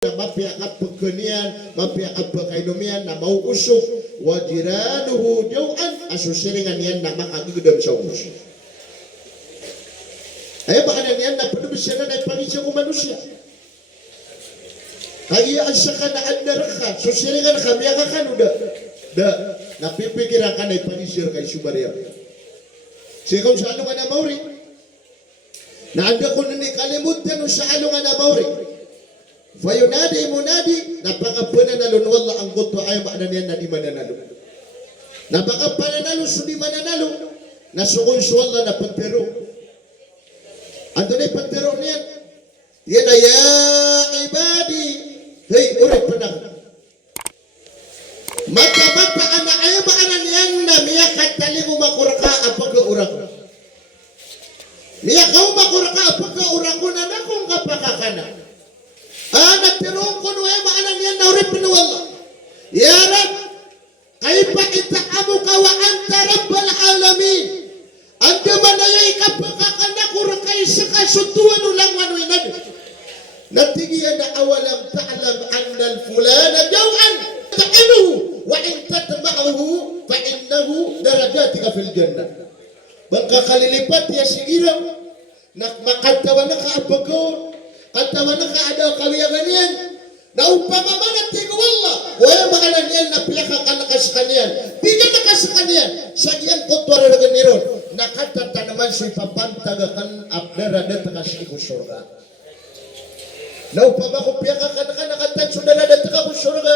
na mapiakat pagkanian, mapiakat pagkainumian na mauusok, wajiranuhu jauhan, asusiringan yan na makagigudam sa umusok. Ay baka na niyan na panubisya na ipanisya ko manusia. Hayaan sa kanaan na raka, susiringan ka, miya ka kanu napipikiran ka na ipanisya kay Subariya. Sikong sa ano ka na mauri, naanda ko na ni kalimutan sa ano ka na mauri. Fayunadi munadi napakapana nalo wala ang goto ay maana niyan na di mananalo. Napakapana nalo sudi mananalo nasukon sa wala na pagtero. Ando na pagtero niyan. Yan ay ya ibadi. Hey, ulit pa na. Mata-mata ana ay maana niyan na miya katali mo makuraka apag urak. Miya kau makuraka apag urak ko na nakong kapakakana. Nagtirong ko nuwe maanan yan na urip na wala. Ya Rab, kaipa itaamu ka wa anta rabbal alamin. Anda manayay kapakakanakur kay sa kasutuan ulang manuinad. Natigiyan na awalam ta'alam anna al-fulana jaw'an ta'inuhu wa in tatma'uhu fa innahu darajatika fil jannah. Bangka kalilipat ya sigiraw makatawa na kaapagaw. Katawa na kaadaw kawiyagan yan. Na upama manat tigo wala. Waya makanan yan na piyaka ka nakasakanian. Bigyan nakasakanian. Sagyan ko tuwara na ganiron. Nakatata naman siya papantagakan abdara na takasiko surga. Na upama ko piyaka ka nakatan sudara na takako surga.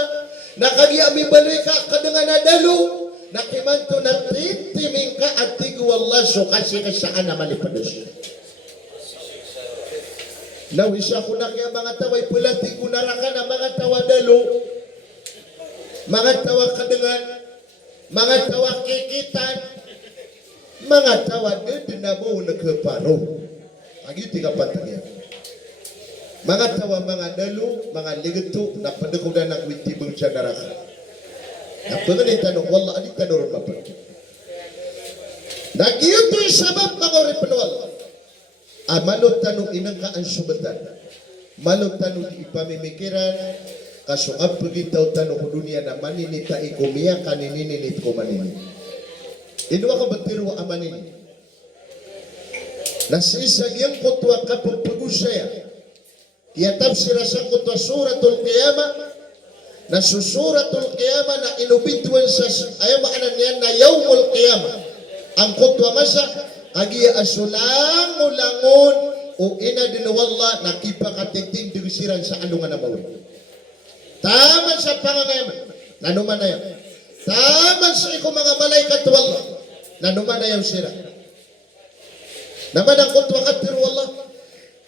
Nakagiyami baloy ka kadangan na dalo. Nakimanto na timing ka at tigo wala. So kasi kasaan na malipados. Nawisa ko na kaya mga tawa'y pulati ko naraka na mga tawa dalo, mga tawa kadangan, mga tawa kikitan, mga tawa dinamo nagkaparo. Agiti ka patagyan. Mga tawa mga dalo, mga ligato, napadagkudan ng witibong siya naraka. Napagan tanong, wala alit ka naroon mapagyan. Nagyuto yung sabab mga oripanual. Malot tanong inang ka ang subatan. Malot tanong di ipamimikiran. Kasukap pagitaw tanong ko dunia na maninita ikumiya kanininit ko maninit. Inuwa ka batiro ang maninit. Nasisagyang kutwa kapag pag-usaya. Kiyatab sirasang kutwa suratul qiyamah. Nasusuratul qiyamah na inubituan sa ayamaan niyan na yawmul qiyamah. Ang kutwa masa agiya asulang ulangon o ina dinawalla nakipakatingting digisiran sa alungan na mawin. Taman sa pangangayaman, nanuman na yan. Taman sa iko mga malaikat wala, nanuman na yan sira. Naman ang kutwa katir wala,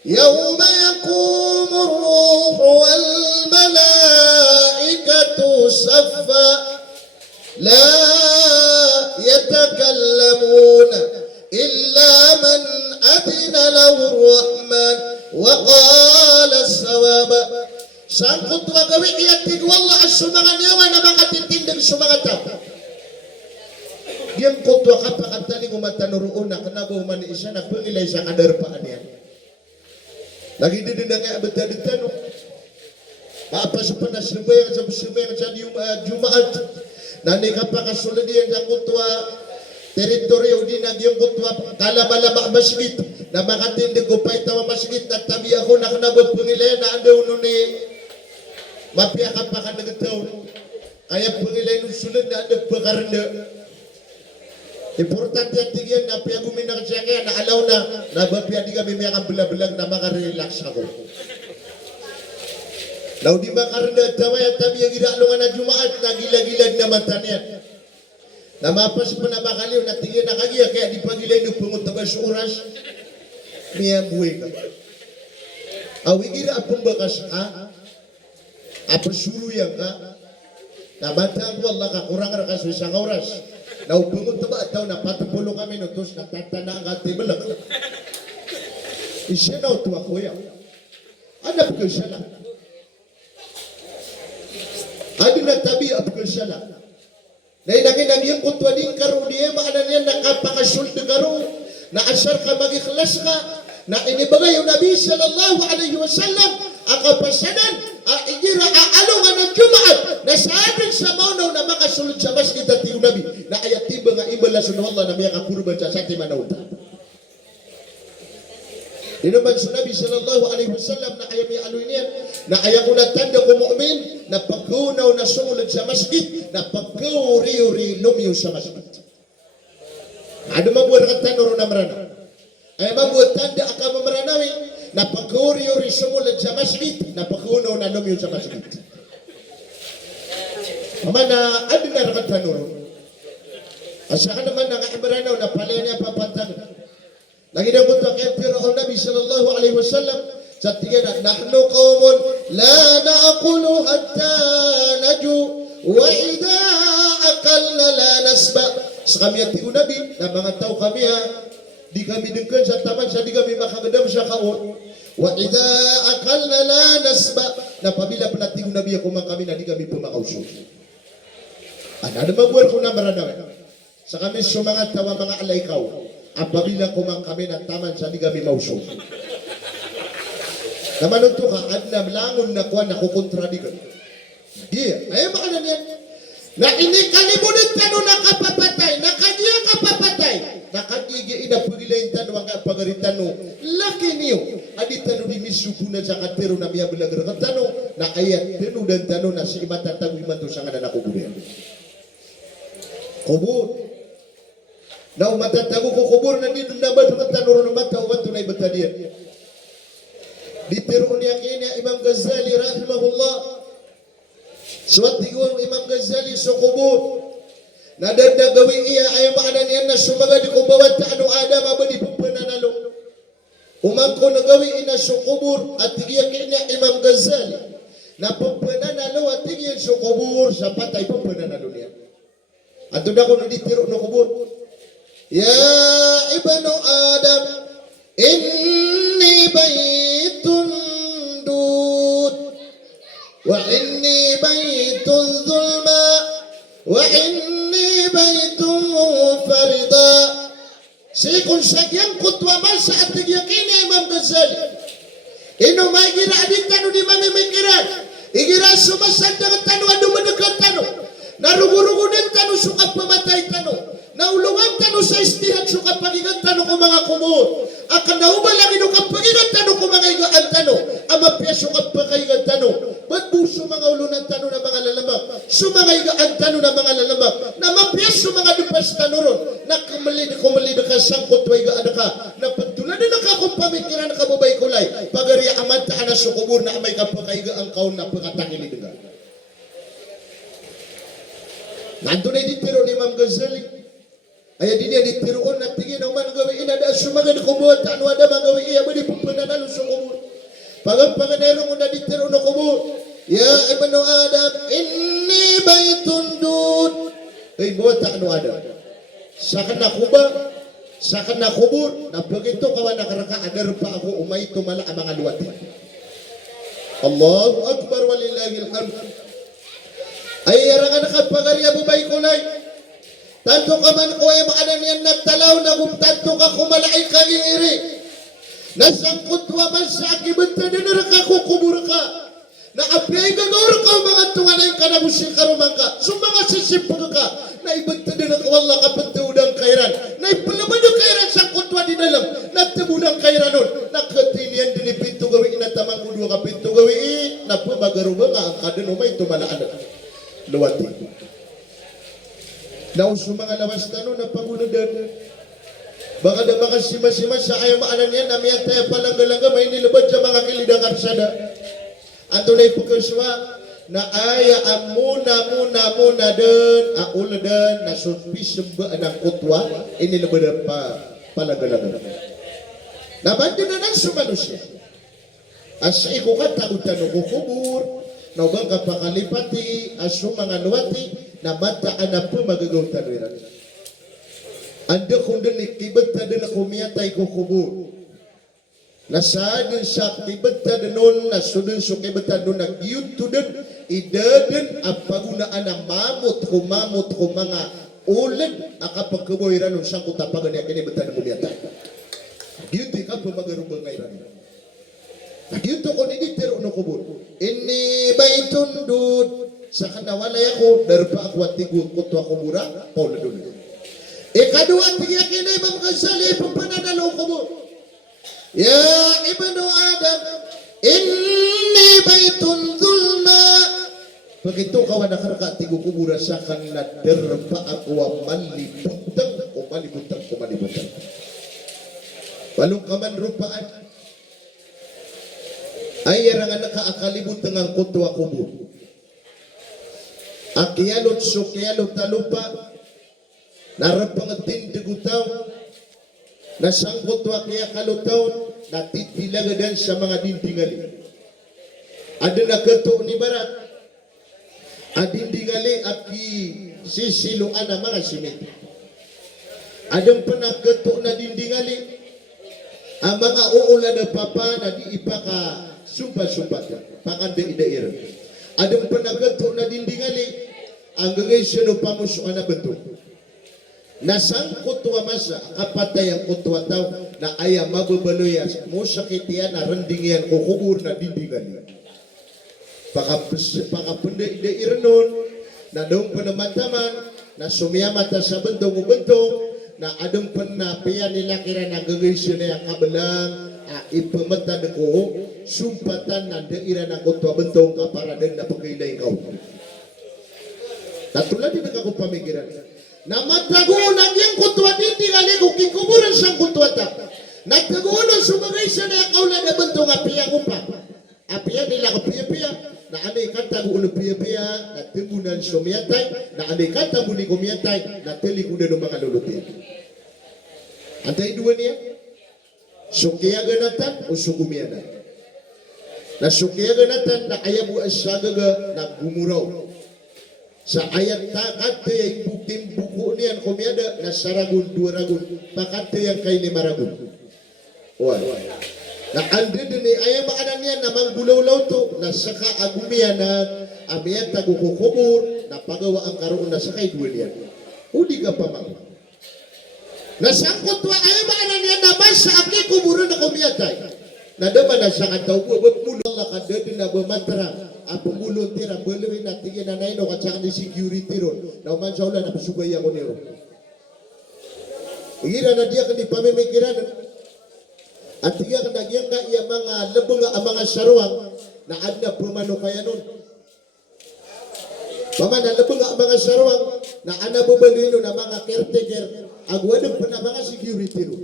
yawma yakumu ruhu wal malaikatu saffa la yatakallamuna إلا من أذن له الرحمن وقال الصواب. Sangkot magawi iyatig wala ang sumangan yaman na makatitindang sumangataw. Diyan kutwa ka pakatani kumatanuroon na kanabaw man isa na pangilay sa kadarpaan yan. Lagi din na nga abad-adad Paapasupan na sibayang sa Jumaat. Nani ka pa kasulad yan sa kutwa teritoryo din nagyong kutwa kalaba-laba masjid na makatindig ko pa itawa masjid na tabi ako nakanabot pangilay na andaw nun mapiaka pa ka nagataw kaya pangilay nun sulad na andaw pakaranda importante yan tigyan na piagumin na siya kaya naalaw na nabapiya di kami may kabila-bilang na makarelax ako law di makaranda tawa yan tabi yung ginaalungan na Jumaat na gila-gilad naman taniyan na mapas pa na bakaliw na tingin na kagiya kaya di pagilay ng pumutaba sa oras miya buhay ka awigira apong bakas ka apasuluyan ka na batang wala ka kurang rakas sa isang oras na pumutaba at daw na patapulo kami nutos na tatana ang atibalak isya na utuwa kuya anap ko siya na adi na tabi ap ko siya na na inangin yung kutwa din karo niya maanan yan nakapakasulda karo na asar ka mag-ikhlas ka na inibagay yung Nabi sallallahu alaihi wasallam akapasadan igira aalungan ng Jumaat na saadin sa maunaw na makasulod sa masjid at Nabi na ayat tiba nga imbala sunod Allah na may kakurban sa sati manauta. Dinuman sa Nabi sallallahu alaihi wasallam na ayaw may aluin yan na ayaw ko na tanda ko mu'min na pagkunaw na sumulod sa masjid na pagkuri-uri lumiyo sa masjid. Ano mabuhat ka tanoro na maranaw? Ay mabuhat tanda ka mamaranawi na pagkuri-uri sumulod sa masjid na pagkunaw na lumiyo sa masjid. Mana adi na rakat tanoro. Asa ka naman na kamaranaw na palaya niya papantag. Lagi na punta kay Nabi sallallahu alaihi wasallam sa tingin na nahnu qawmun la na'kulu hatta naju wa idha akalna la nasba. Sa kami at Nabi na mga tao kami di kami dengkan sa taman sa di kami makagadam sa kaon wa idha akalna la nasba na pabila panating Nabi ako man kami na di kami pumakauso. Ano mabuhat ko na maranaw sa kami sumangat tawa mga alaykaw apabila kumang kami na taman sa di kami mausog. Naman ito ka, adnam langon na kuha na kukontradikan. Di, ay baka na niyan. Na inikalimunin tanong na kapapatay, nakadiya kapapatay, nakadiya inapugilayin tanong ang pagaritanong, laki niyo, adi tanong di misupunan sa katero na miya bilang tanong, na ayat tanong dan tanong na si imatatang imanto sa nga na nakubunin. Kubur. Na umatatago ko kubur na dito na ba't tanuro na mata uwan tunay batadian. Ditiro niya kanya Imam Ghazali rahimahullah. Suwat tigawang Imam Ghazali sa kubur. Nadadagawi iya ay makana niya na sumaga di kubawat ta anong adam abadi pupananalo. Umangko nagawi ina sa kubur at tigiya kanya Imam Ghazali. Na pupananalo at tigiya sa kubur sa patay pupananalo niya. At doon ako naditiro na kubur. Ya ibnu Adam inni baitun dud wa inni baitun zulma wa inni baitun farida. Sikun sagyang kutwa man sa ating yakin Imam Ghazali ino may gira adit tanu di mamimikiran igira sumasandang tanu adu mendekat tanu narugu-rugu din tanu suka pamatay tanu naulungan tanu sa istihad suka pagigan tanu ko mga kumot akan naubalang ino ka pagigan tanu ko mga igaan tanu amapya suka pagigan tanu ba't buso mga ulunan tanu na mga lalabak sumanga igaan tanu na mga lalabak na mapya sumanga dupas tanu ron na kumali na ka sangkot wa igaan ka na pagtulan na ka kung pamikiran na kababay kulay pagari amad taan na sukubur na amay kapagaigaan kaon na pagkatangili nga nandun ay ditiro ni Imam Ghazali. Ay di niya ditiroon na tingin ang man gawin ada sumagan kubur ta anu ada magawi iya budi pupananalo sa kubur. Pagam panganero mo na ditiro na kubur. Ya ibnu Adam inni baitun dud. Ay buat ta anu ada. Sakan na kuba, sakan na kubur na begitu kawan nakaraka adar pa ako umay tumala ang mga luwati. Allahu akbar walillahil hamd. Ay yarangan nakapagari Abu Baykulay. Tanto ka man ko ay maanan yan natalaw na kung tanto ka kumalay kang iri. Nasangkot wa man sa akibanta na nakakukubur ka. Na apyay gagawar ka mga tunganay ka na musik karumang ka. Sumanga sisipag ka. Na ibanta na nakawala ka pagtawudang kairan. Na ipalaman yung kairan sangkot wa dinalam. Natabudang kairan nun. Nakatinian din ipinto gawin inatamang kudwa ka pinto gawin. Napamagaruba nga ang kadan umay tumalaan. Luwati. Daw sa mga lawas tanong na pagunadan. Baka na baka sima-sima sa ayaw maanan yan na miyan tayo palangga-langga may nilabad sa mga kilidang karsada. Ato na ipagkaswa na aya muna din auladan na surpis ng kutwa inilabad pa palangga-langga. Nabandi na ng sumanusya. As ikukata utanong kukubur na ubang kapakalipati aso mga luwati na mataan na po magagaw tanwiran. Anda kung din ikibata din ako miyatay kukubur. Nasadin sa kibata din nun, nasudin sa kibata nun, nagyun to din, idadin ang pagunaan ng mamot ko mga ulan, akapagkaboyran nun siyang kutapagan niya kinibata ng miyatay. Yun di ka po magarubang ngayran. Nagyuto ko ni tiro no kubur. Inni baitun dud sa kanawala ako darba ako tigun ko to kubura Paul dun. Ikadua tiyak ini Imam Ghazali pempanadalo kubur. Ya ibnu Adam inni baitun zulma. Begitu kawan nakarka tigu kubura sa kanila darba ako malibutang. Balong kaman rupaan ay yarangan nakaakalibot ng kutwa kubur. Akiyalot sukyalot talupa narapangatin digutaw nasangkot wa kaya kalutaw natitbilagadan sa mga dindingali. Ada nakato ni barat adindingali aki sisiluan ang mga simit. Adang panakato na dindingali ang mga uula na papa na di ipaka sumpa-sumpa pakanda idair. Adang panagato na dindingali ang gagaysin o pamusuan na bentuk. Nasang kutwa masa kapatay ang kutwa tao na aya mababaloyas mo sakit yan na rending yan kukubur na dindingali. Pakapunda idair nun na doon panamataman na sumiyamata sa bentong-bentong na adong panapian nila kira na gagaysin na yung kabalang ipamatan ko sumpatan na daira ng kutwa bentong kaparadan na pagkailay ikaw. Katulad din ako pamigiran na matagunan yung kutwa din tingali kung kikuburan siyang kutwa ta nagtagunan sumagaysin na yung kaulan na bentong apiya ko pa apiya nila ko piya-piya na anay katagunan piya-piya na tigunan sumiyatay na anay katagunan kumiyatay na tilikunan ng mga lulutin. Antay dua niya sukiyaganatan o sukumiyanan. Na sukiyaganatan na ayabu asyagaga na gumuraw. Sa ayat takate yung buktim buku niyan kumiyada na saragun dua ragun. Pakate yung kay lima ragun. Wala. Na andi din ayam anan niya na manggulaw-law to na saka agumiyanan amiyan tagukukubur na pagawa ang karoon na sakay dua niyan. Udi ka pa mga. Nasangkot wa ay maanan niya naman sa aki kuburan na kumiyatay. Nadaman na sa kataw po, mulo nga kadadin na bumantra. Ang pumulong tira, balawin na tingin na naino at saka ni security ron. Nauman sa ulan, napasugay ako niyo. Igira na diya ka ni pamimikiran. At tiga ka nagyang ka iya mga labong ang mga sarwang na adna pumano kaya nun. Mama na labong ang mga sarwang na anabubalino na mga caretaker agwadang pa na mga security ro.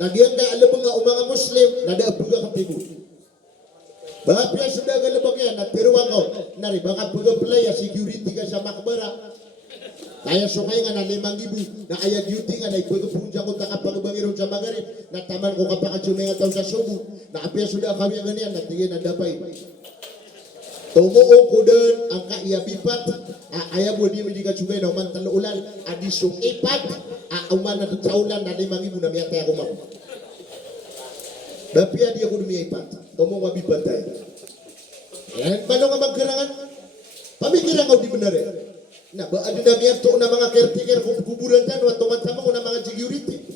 Nagyang ka alam nga o mga Muslim na daapuga ka pigo. Baka piya sudah ka labang yan at piruwang ko. Nari baka puga playa security ka sa makbara. Kaya sukay nga na 5,000 na kaya duty nga na ipagpunja ko takapagbangiron sa magarib na taman ko kapakatsumay nga taon sa subo na apya sudah kami ang ganyan na tingin na dapay. Tumuo ko din ang kaiyabipat ayaw mo di ka sugay na uman taluulan adisong ipat uman na taulan na 5,000 na miyatay ako mako. Dapya di ako dumiyayipat tumuo mabipat tayo. Yan paano nga magkarangan? Pamikiran ko di benar eh. Na ba ada na miyat to na mga caretaker kung kuburan tan wa tuman-tama ko na mga security.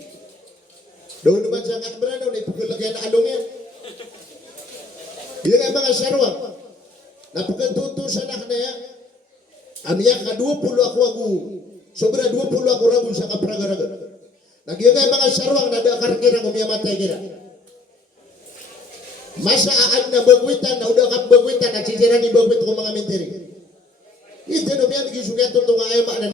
Daw naman sa kakbara daw na ipaglalagyan na along yan. Yan ang mga sarwang. Napagkantuto sa anak na yan. Amiya ka 20 ako sobra 20 ako rabon sa kapragaraga. Nagyan ang mga sarwang na dakarkira kung matay kira. Masa aan na bagwitan na udah kap bagwitan na sisiran ni bagwit ko mga menteri. Ito na yan, nagisugat ito nga ay